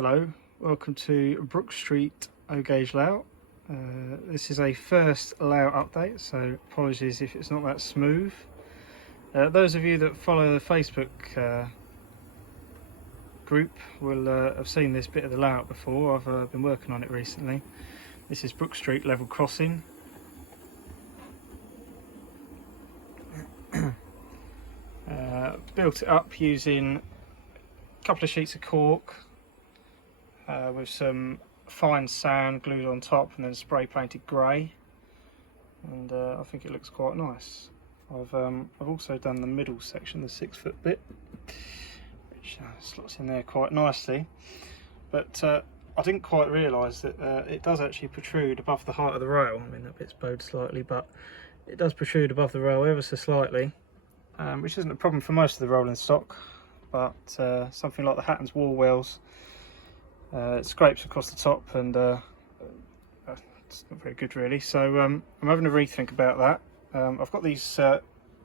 Hello, welcome to Brook Street O-Gauge layout. This is a first layout update, so apologies if it's not that smooth. Those of you that follow the Facebook group will have seen this bit of the layout before. I've been working on it recently. This is Brook Street level crossing. Built it up using a couple of sheets of cork with some fine sand glued on top and then spray painted grey, and I think it looks quite nice. I've also done the middle section, the 6 foot bit, which slots in there quite nicely, but I didn't quite realise that it does actually protrude above the height of the rail. I mean, that bit's bowed slightly, but it does protrude above the rail ever so slightly, which isn't a problem for most of the rolling stock, but something like the Hatton's wall wells, it scrapes across the top, and it's not very good really. So I'm having a rethink about that. I've got these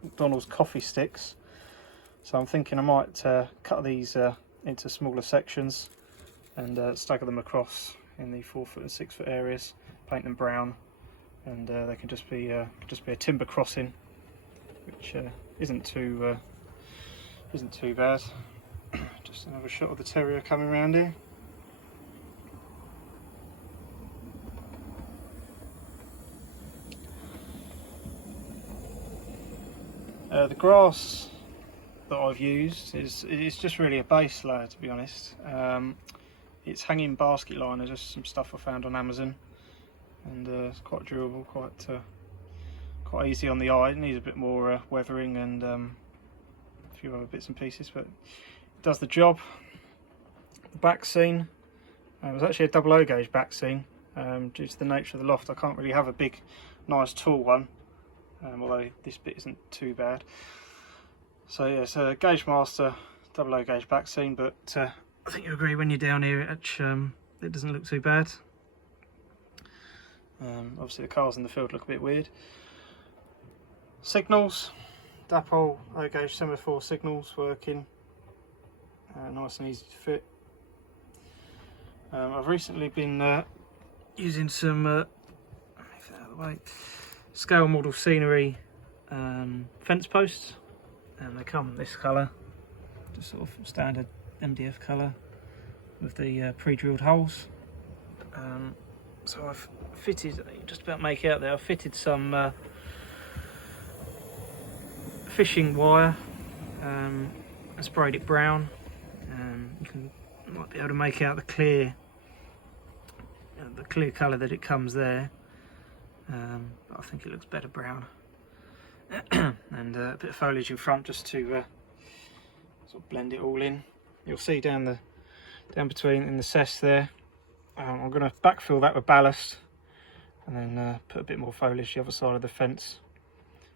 McDonald's coffee sticks, so I'm thinking I might cut these into smaller sections and stagger them across in the 4 foot and 6 foot areas, paint them brown, and they can just be a timber crossing, which isn't too bad. Just another shot of the terrier coming around here. The grass that I've used is just really a base layer, to be honest. It's hanging basket liner, just some stuff I found on Amazon, and it's quite durable, quite easy on the eye. It needs a bit more weathering and a few other bits and pieces, but it does the job. The back scene was actually a double O-gauge back scene. Due to the nature of the loft, I can't really have a big, nice, tall one. Although this bit isn't too bad. So yeah, it's a Gauge Master double O-gauge back scene, but I think you agree when you're down here, it doesn't look too bad. Obviously the cars in the field look a bit weird. Signals, Dapol O-gauge semaphore signals working, nice and easy to fit. I've recently been using some let me get that out of the way, scale model scenery fence posts, and they come this colour, just sort of standard MDF colour with the pre-drilled holes. So I've fitted, you can just about make out there, I've fitted some fishing wire and sprayed it brown. Might be able to make out the clear colour that it comes there. But I think it looks better brown. And a bit of foliage in front just to sort of blend it all in. You'll see down between in the cess there. I'm going to backfill that with ballast, and then put a bit more foliage the other side of the fence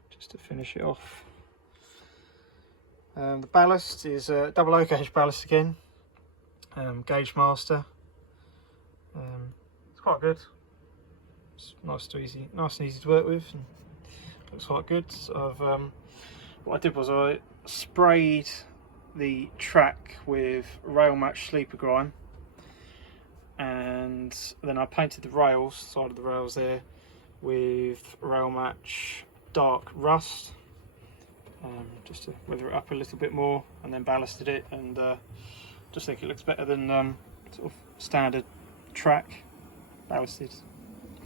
just to finish it off. The ballast is double O-gauge ballast again, Gauge Master. It's quite good. It's nice and easy to work with, and looks quite good. So what I did was I sprayed the track with Rail Match Sleeper Grime, and then I painted the rails, side of the rails there, with Rail Match Dark Rust, just to weather it up a little bit more, and then ballasted it, and just think it looks better than sort of standard track ballasted.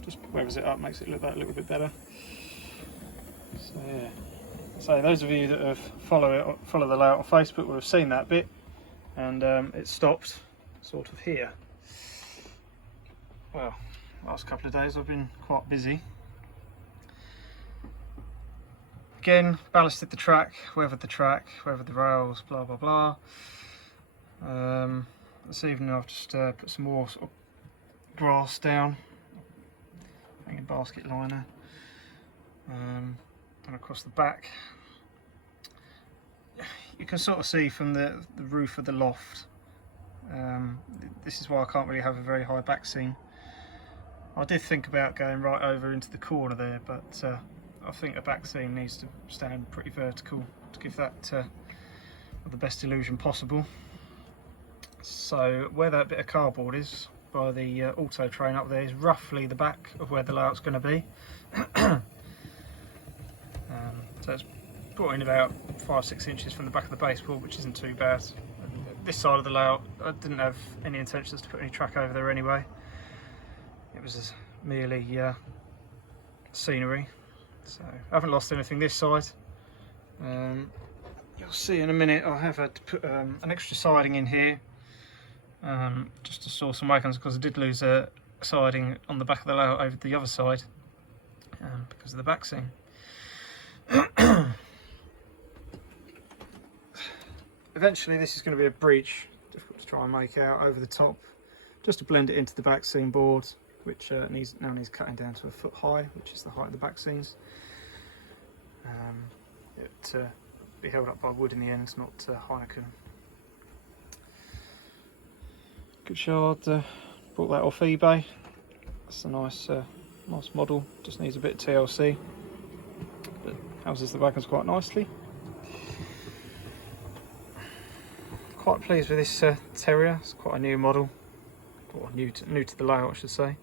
Just weathers it up, makes it look that little bit better. So yeah, so those of you that have follow the layout on Facebook will have seen that bit, and it stopped sort of here. Well, last couple of days I've been quite busy. Again, ballasted the track, weathered the rails, blah blah blah. This evening I've just put some more sort of grass down, hanging basket liner, and across the back. You can sort of see from the roof of the loft. This is why I can't really have a very high back scene. I did think about going right over into the corner there, but I think a back scene needs to stand pretty vertical to give that the best illusion possible. So where that bit of cardboard is by the auto train up there is roughly the back of where the layout's going to be. So it's brought in about 5-6 inches from the back of the baseboard, which isn't too bad. And this side of the layout, I didn't have any intentions to put any track over there anyway. It was merely scenery, so I haven't lost anything this side. You'll see in a minute I have had to put an extra siding in here just to store some wagons, because I did lose a siding on the back of the layout over the other side because of the back seam. Eventually this is going to be a bridge, difficult to try and make out, over the top, just to blend it into the back seam board, which now needs cutting down to 1 foot high, which is the height of the back seams. It be held up by wood in the end, not Heineken. Good yard, bought that off eBay. It's a nice model, just needs a bit of TLC, but houses the wagons quite nicely. Quite pleased with this Terrier. It's quite a new model, or new to the layout I should say.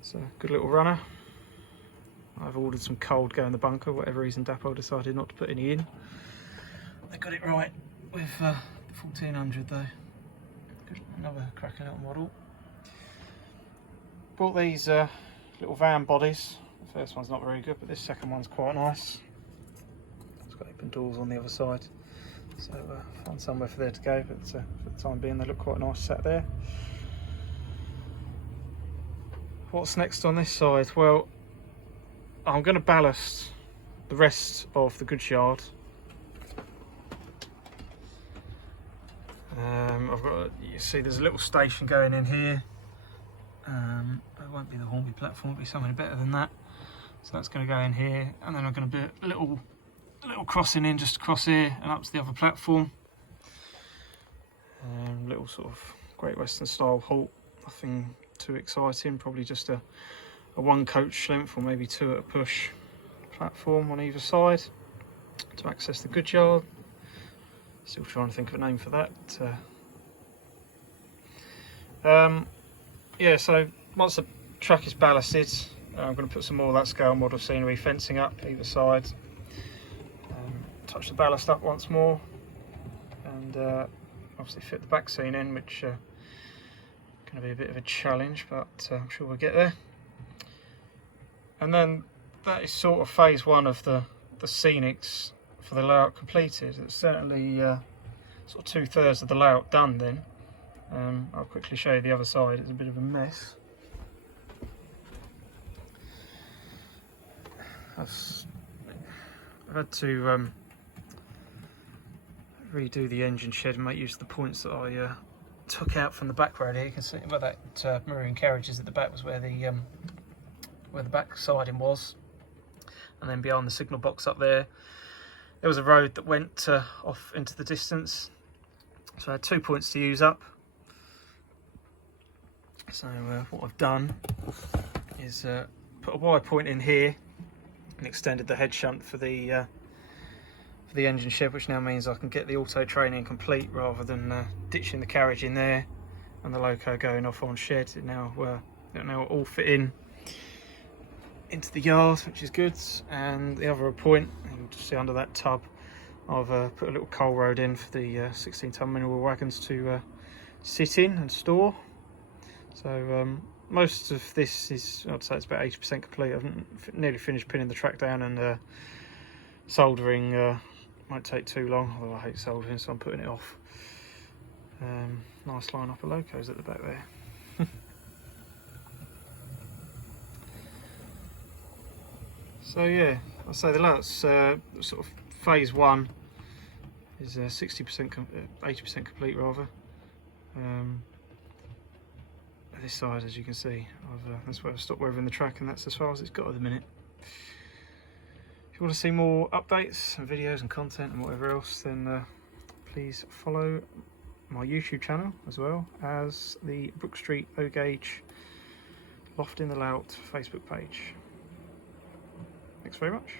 It's a good little runner. I've ordered some cold go in the bunker, whatever reason Dapol decided not to put any in. They got it right with the 1400 though. Good, another cracking little model. Bought these little van bodies. The first one's not very good, but this second one's quite nice. It's got open doors on the other side, so find somewhere for there to go, but for the time being they look quite nice sat there. What's next on this side? Well, I'm going to ballast the rest of the goods yard. I've got, you see there's a little station going in here. It won't be the Hornby platform, it'll be something better than that. So that's going to go in here, and then I'm going to do a little crossing in just across here and up to the other platform. Little sort of Great Western style halt, nothing too exciting, probably just a 1 coach length or maybe 2 at a push platform on either side to access the goods yard. Still trying to think of a name for that. Yeah, so once the track is ballasted, I'm going to put some more of that scale model scenery fencing up either side. Touch the ballast up once more, and obviously fit the back scene in, which going to be a bit of a challenge, but I'm sure we'll get there. And then that is sort of phase 1 of the scenics for the layout completed. It's certainly sort of 2/3 of the layout done then. I'll quickly show you the other side. It's a bit of a mess. I've had to redo the engine shed and make use of the points that I took out from the back road here. You can see where that maroon carriage is at the back was where the back siding was, and then behind the signal box up there was a road that went off into the distance, so I had 2 points to use up. So what I've done is put a wire point in here and extended the head shunt for the engine shed, which now means I can get the auto training complete rather than ditching the carriage in there and the loco going off on shed. It now all fit into the yard, which is good. And the other point, you can see under that tub, I've put a little coal road in for the 16-ton mineral wagons to sit in and store. So most of this is, I'd say it's about 80% complete. I've nearly finished pinning the track down, and soldering won't take too long, although I hate soldering, so I'm putting it off. Nice line up of locos at the back there. So yeah, I'll say the layout's sort of phase 1 is 60%, 80% complete rather. This side, as you can see, that's where I've stopped weathering the track, and that's as far as it's got at the minute. If you want to see more updates and videos and content and whatever else, then please follow my YouTube channel as well as the Brook Street O-Gauge Loft in the Layout Facebook page. Thanks very much.